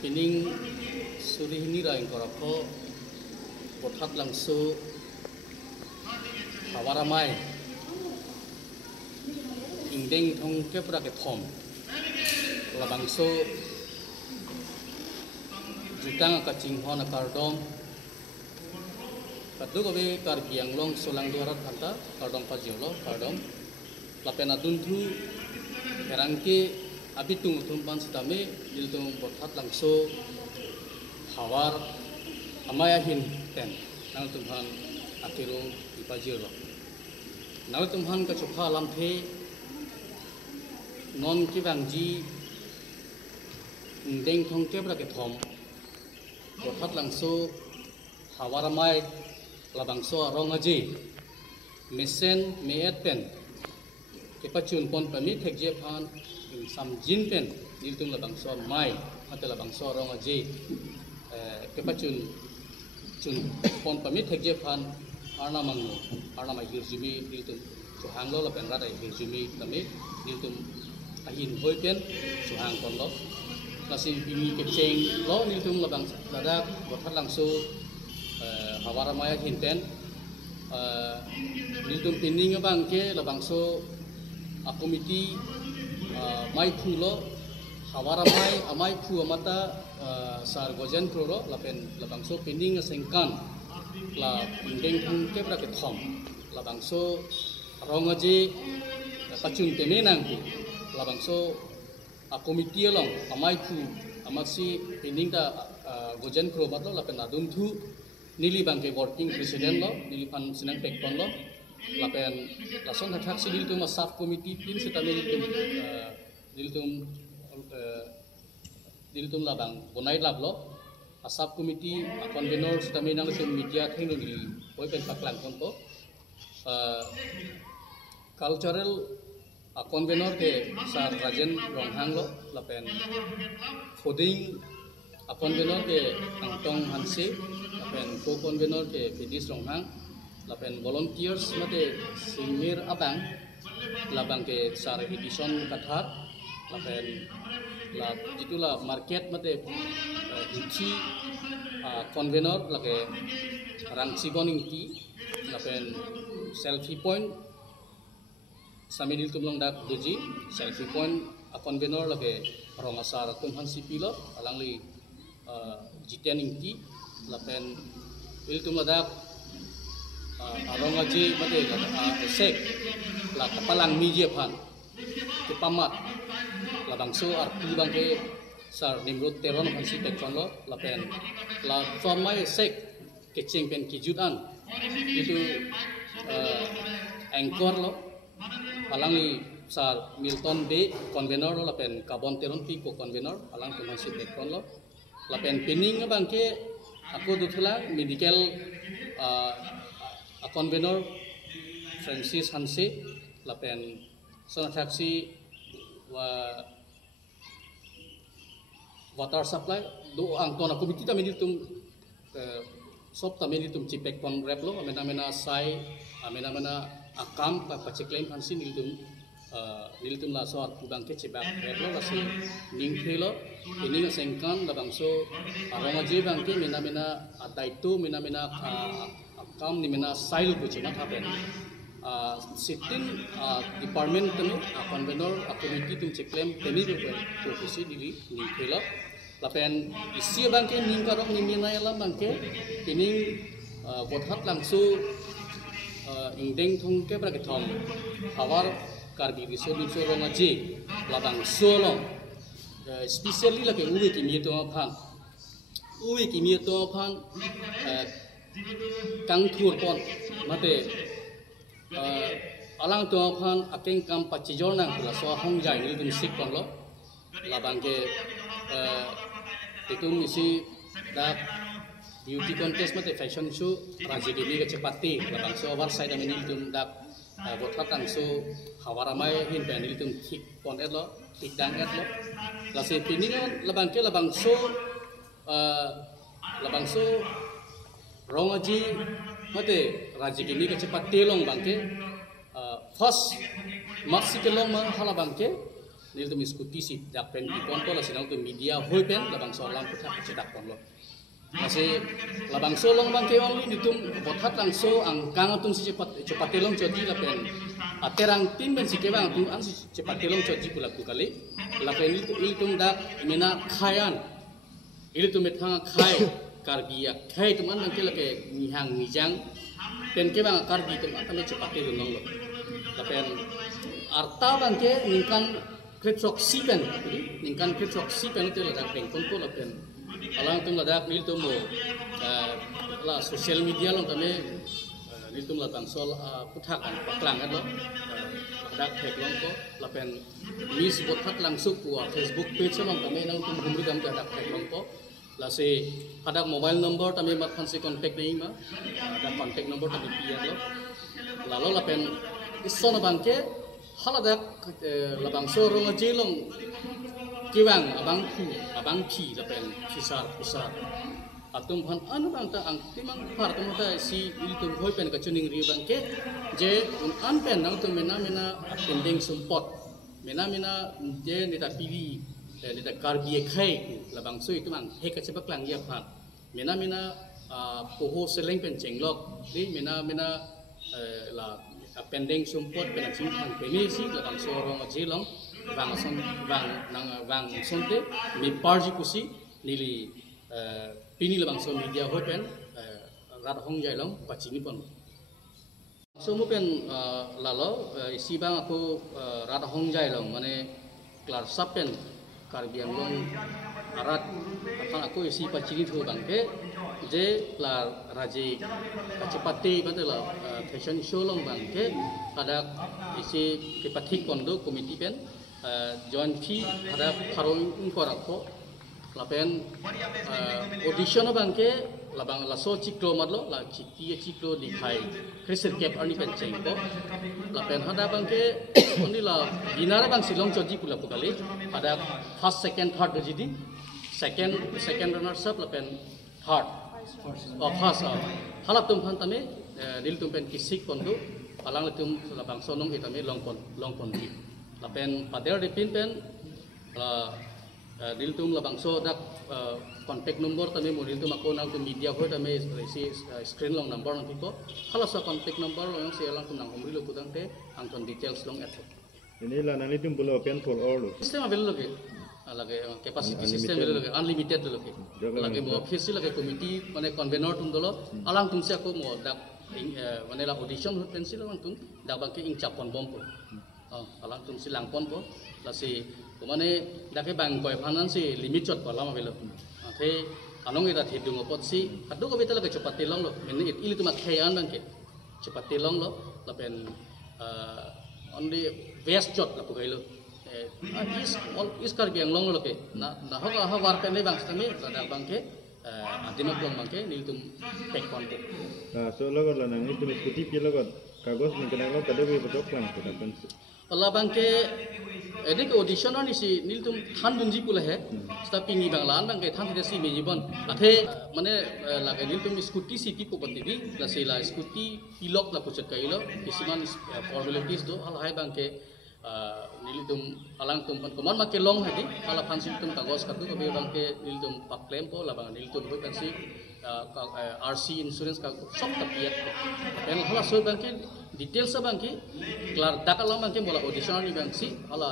pining suri ini ra ingkorako botat langsu hawaramai indeng thong kepra ke thom labangso jutang ka cinghon kardom kadu gobe kar bianglong solang duarat anta kardom pajolo kardom lapena duntu herangke abitung tumpan sedame diltung botat langso hawar amayahin ten nang tumhan akirung ipajiro nang tumhan ka chokha lamthe non kibangji ndeng thong kebra ke thom botat langso hawar amai labangso rongaji mesen meeten kepacun pon pami thekje phan sam jin pen diltung labangso mai ate labangso rongaji kepacun cun pon pami thekje phan arna mangno arna mai hirjumi diltung chuhanglo la penra dai hirjumi tami diltung ahin hoi pen chuhang pon lo lasin bini kecheng lo diltung labang ladak botat langso hawara maya hinten diltung pining bangke labangso akomiti mai phulo hawara mai amai phu amata sar gojen kroro lapen labangso pining sengkan la indeng thung kebra ke thom labangso rongaji pacun temenang ku labangso akomiti long amai phu amaksi pining da gojen kro batlo lapen adun thu nili bangke working president lo nili pan sinang tekton lo lapen lason hathak sidil tu sub committee tin setame diltum labang bonai lablo sub committee convener setame nang tum media technology oi pen paklang konto cultural convener ke sar rajen ronghang lo lapen foding convener ke angtong hanse lapen co convener ke fidis ronghang lapen volunteers mate simir abang labang ke sar edison kathar lapen la jitula market mate hichi convener lage rangsi boning ki lapen selfie point samidil tumlong dak doji selfie point convener lage rongasar tumhan sipilo alangli jitianing ki lapen il tumladak arongaji mate esek la kapalang media phan kepamat la bangso arti bangke sar nimrut teron hansi tekon lo lapen la formai esek kecing pen kijudan itu anchor lo alangi sar Milton B convener lo lapen carbon teron pi ko convener alang hansi tekon lo lapen pining bangke aku dutula medical convener Francis Hanse lapen sonatraksi water supply do angtona komiti ta meditum sop ta meditum cipek pon replo amena sai amena akam pa paceklaim Hansi niltum la sor bangke cibak replo lasi ningkhelo ini sengkan labangso arongaje bangke mena adaitu mena kam ni mena sail buci mat hapen sitin department tani convener committee tum ceklem tani be profesi dili ni khela lapen isi bangke ning karok ni minayala bangke pining botat langsu ingdeng thong ke bra ke thom hawar karbi resolution rongaji labang solong especially lake uwe kimi to phan kang thur pon mate alang to phan akeng kam pachijor nang la so hong jai ni dum sik pon lo labang ke itum isi da beauty contest mate fashion show raji gini ke cepati labang so oversight ameni dum dak bothatan so hawaramai hin panel dum thik pon et lo thik dang et lo la se piningan labang ke labang so rongaji mate raji gini ke cepati long bangke first maksi ke long ma hala bangke nil tum skuti si dak pen ki kon ko la sinang tum media hoi pen labang so lang putak cetak kon lo masih labang so long bang ke only ditum bothat lang so ang kang tum si cepat telong jodi la pen aterang tim ben si ke bang tum an si cepat telong jodi pula ku kali la pen il tum dak mina khayan il tum methang khai karbiya khai tum an ke la ke nihang nijang pen ke bang karbi tum an cepat telong lo la pen arta bang ke ningkan kripsok sipen ningkan kripsok sipen itu la dak pen kon ko la pen alang tum ladak nil tum la social media long kami nil tum latang sol puthakan paklang kan lo ladak thek long ko lapen mis bothat langsung ku Facebook page long kami nang tum humri kam ladak thek long ko la se hadak mobile number kami mat khan se contact nei ma ada contact number kami pian lo lalu lapen ison bangke haladak labang so rong jelong kiwang abang pi lapen kisar pusat atum phan anu bang ta ang timang par tum ta si il tum hoi pen ka chuning ri bang ke je un an pen nang tum mena pending sumpot mena je nita pili nita karbi khai labang so itu mang he ka chebak lang ya phan mena poho seleng pen chenglok ri mena la pending sumpot pen ching thang peni si labang so rong jelong vang sonte mi parji kusi nili pini labang so media hoten rat hong jai long pachini pon so mo pen lalo isi bang aku rat hong jai long mane klar sapen karbiang long arat akan aku isi pachini thu bangke je klar raji kachepati batela fashion show long bangke ada isi kepathik kondo komiti pen join fee ada karung korak ko lapen audition bangke labang laso ciklo madlo la ciklo dikhai krisel cap arni pen cheng ko lapen hada bangke onila binara bang silong choji pula pukali ada first second third jadi second runner up lapen third first halap tum phan tame dil tum pen kisik kondu alang tum labang sonong itame long pon di lapen pader dipin pen dil tum labang so dak contact number tame mo dil tum ako nang tum media ko tame si screen long number nang ko hala sa contact number long si alang tum nang umri lo kudang te ang ton details long et ini lah nang itum bulo pen for all system available ke lage capacity system available ke unlimited lo ke lage mo official lage committee mane convener tum dolo alang tum se ko mo dak mane la audition pencil lang tum dak bangke ing chapon bom ko alang tum silang pon po la si kumane dake bang koi phanan si limit chot pa lama belo the anong ita thidung opot si adu ko betala ke cepat tilong lo ini ili tu mak khayan bang ke cepat tilong lo la pen only west chot la pugai lo is kar biang long lo ke na ha war pen le bang stami la bang ke adino plong bang ke nil tum tek kon ko so logot la nang itum skuti pi logot kagos mengkenang lo kada be betok lang kita pen Allah bangke edik audition ni si nil tum than dunji pula hai tapi ni banglan bangke than tidak si mejibon athe mane lage nil tum scooty city ko bandi di la si la scooty pilok la pucet kailo kisiman formalities do hal hai bangke nil tum alang tum pan komon make long hadi ala fansin tum kagos katu ko be bangke nil tum pak claim ko la bang nil tum ho kan si RC insurance ka sok tapiat pen hala so bangke details sa bangki klar dakal lang bangki mola audition ni bangsi hala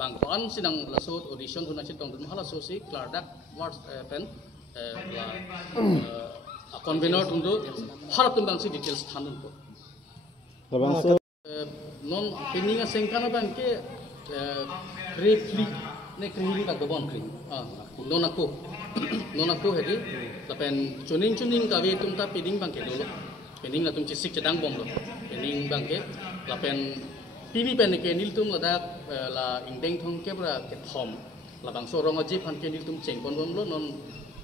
bang pan sidang laso audition huna chitong dum hala so si klar dak what pen la convener tundo hala tum bangsi details thanun ko labang so non peninga sengkana bangke refli ne krihili bag bon kring non aku hedi tapen chuning ka we tum ta peding bangke dolo pening na tum chisik chedang bom lo pening bangke lapen pini pen ke nil tum ladak la ingdeng thong ke bra ke thom la bang so rong aji phan ke nil tum cheng kon bom lo non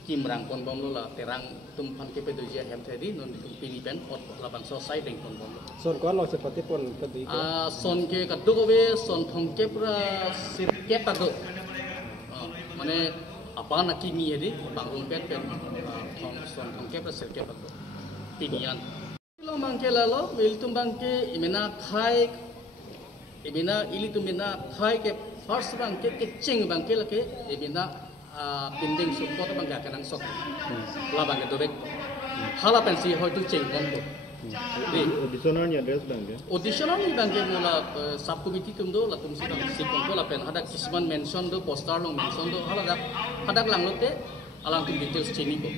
kim rang kon bom lo la terang tum phan ke pe do je hem thedi non tum pini pen ot la bang so sai deng kon bom lo son kon lo sepati pon pedi son ke kaddu ko be son thong ke bra sir ke ta do mane apa nak kimi hedi bang pen thong son thong ke bra sir ke ta do pinian lo mangke lalo il tum bangke imena khai imena ili tum mena khai ke first bang ke cing bang ke lake ebina pinding support bang ga kanang sok la bang dobek hala pensi hoitu cing kon ko di auditionnya address bang ya. audition ni bang ke mula subcommittee tum do la tum si bang si kon ko la pen hada kisman mention do poster long mention do hala dak hadak lang lote alang tum details chini ko